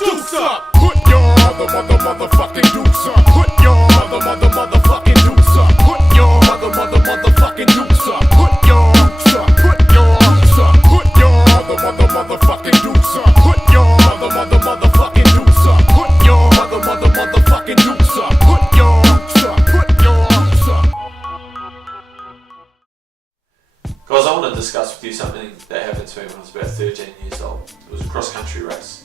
dukes up. Put your motherfucking dukes up. Put your motherfucking dukes up. Put your motherfucking dukes up. Put your dukes up. Put your dukes up. Put your motherfucking dukes up. Put your motherfucking dukes up. Put your motherfucking dukes up. Put your dukes up. Put your dukes up. Guys, I want to discuss with you something that happened to me when I was about 13 years old. It was a cross-country race.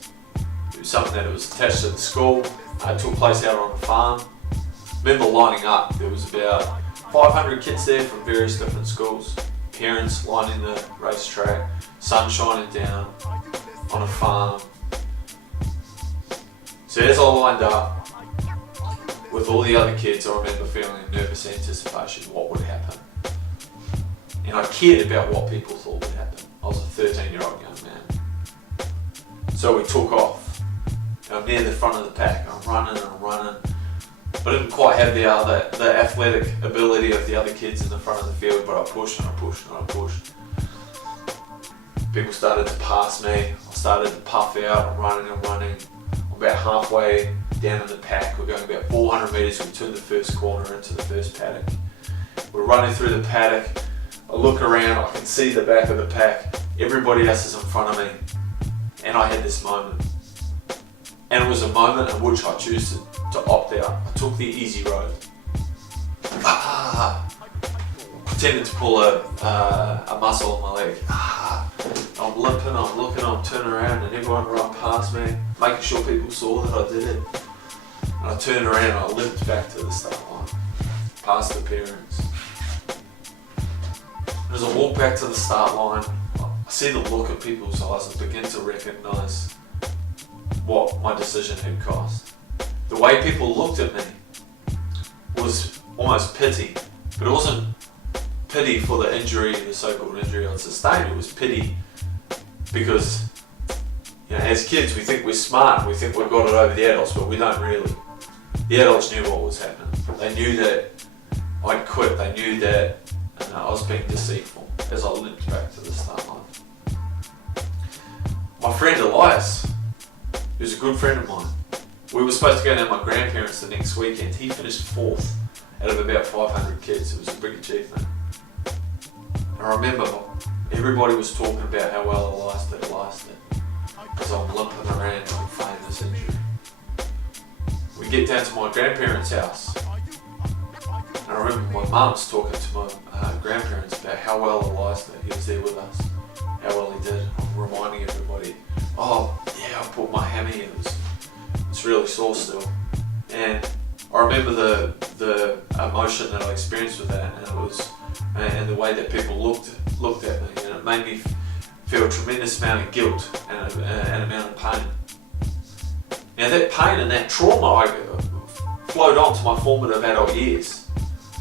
It was something that was attached to the school. It took place out on a farm. I remember lining up. There was about 500 kids there from various different schools. Parents lining the racetrack, sun shining down on a farm. So as I lined up with all the other kids, I remember feeling nervous anticipation of what would happen. And I cared about what people thought would happen. I was a 13-year-old young man. So we took off. And I'm near the front of the pack, and I'm running. I didn't quite have the athletic ability of the other kids in the front of the field, but I pushed. People started to pass me. I started to puff out. I'm running. I'm about halfway down in the pack. We're going about 400 metres. We turn the first corner into the first paddock. We're running through the paddock. I look around. I can see the back of the pack. Everybody else is in front of me. And I had this moment. And it was a moment in which I chose to opt out. I took the easy road. Pretended to pull a muscle on my leg. I'm limping, I'm looking, I'm turning around, and everyone run past me, making sure people saw that I did it. And I turned around and I limped back to the start line, past the parents. And as I walk back to the start line, I see the look in people's eyes and begin to recognise what my decision had cost. The way people looked at me was almost pity, but it wasn't pity for the injury, the so-called injury I'd sustained. It was pity because, as kids we think we're smart, we think we've got it over the adults, but we don't really. The adults knew what was happening. They knew that I'd quit. They knew that I was being deceitful as I limped back to the start line. My friend Elias, who's a good friend of mine, we were supposed to go down to my grandparents the next weekend. He finished 4th out of about 500 kids. It was a big achievement. And I remember everybody was talking about how well Elias did, because I'm limping around and I'm feigning this injury. We get down to my grandparents' house, and I remember my mum's talking to my grandparents about how well Elias did. He was there with us, how well he did. I'm reminding everybody, oh yeah, I pulled my hammy, it's really sore still. And I remember the emotion that I experienced with that, and the way that people looked at me, and it made me feel a tremendous amount of guilt and an amount of pain. Now that pain and that trauma flowed on to my formative adult years.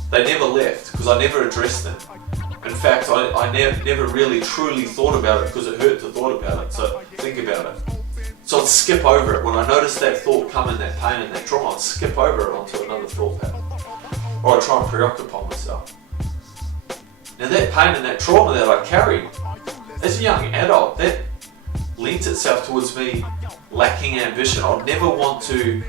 They never left because I never addressed them. In fact, I never really truly thought about it because it hurt to thought about it, so think about it. So I'd skip over it. When I noticed that thought coming, that pain and that trauma, I'd skip over it onto another thought pattern. Or I'd try and preoccupy myself. Now that pain and that trauma that I carried, as a young adult, that lent itself towards me lacking ambition. I'd never want to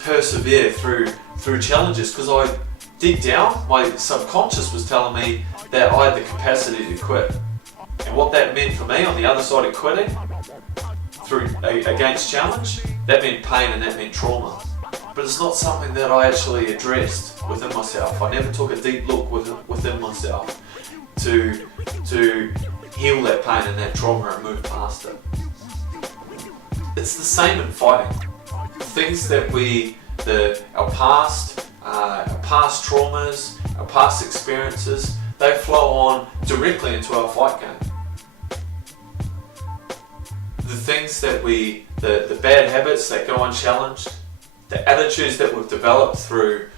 persevere through challenges because deep down, my subconscious was telling me that I had the capacity to quit. And what that meant for me on the other side of quitting, against challenge, that meant pain and that meant trauma. But it's not something that I actually addressed within myself. I never took a deep look within myself to heal that pain and that trauma and move past it. It's the same in fighting. Things that our past traumas, our past experiences, they flow on directly into our fight game. The things that the bad habits that go unchallenged, the attitudes that we've developed through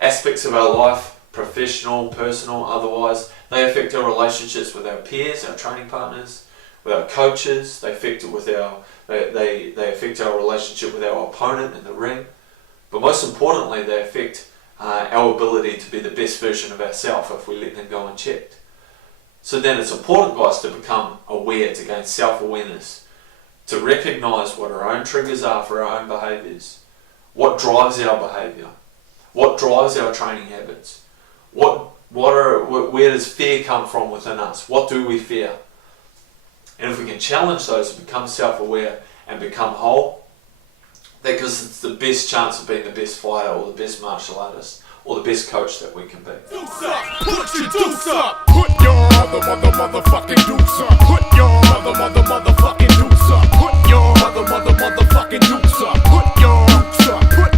aspects of our life, professional, personal, otherwise, they affect our relationships with our peers, our training partners, with our coaches. They affect our relationship with our opponent in the ring. But most importantly, they affect our ability to be the best version of ourselves if we let them go unchecked. So then it's important, guys, to become aware, to gain self-awareness, to recognise what our own triggers are for our own behaviours, what drives our behaviour, what drives our training habits, where does fear come from within us, what do we fear? And if we can challenge those and become self-aware and become whole, that gives us the best chance of being the best fighter or the best martial artist or the best coach that we can be. Dukes up, put your dukes up. Put your motherfucking dukes up. Put your motherfucking dukes up. Put your motherfucking dukes up. Put your dukes up. Put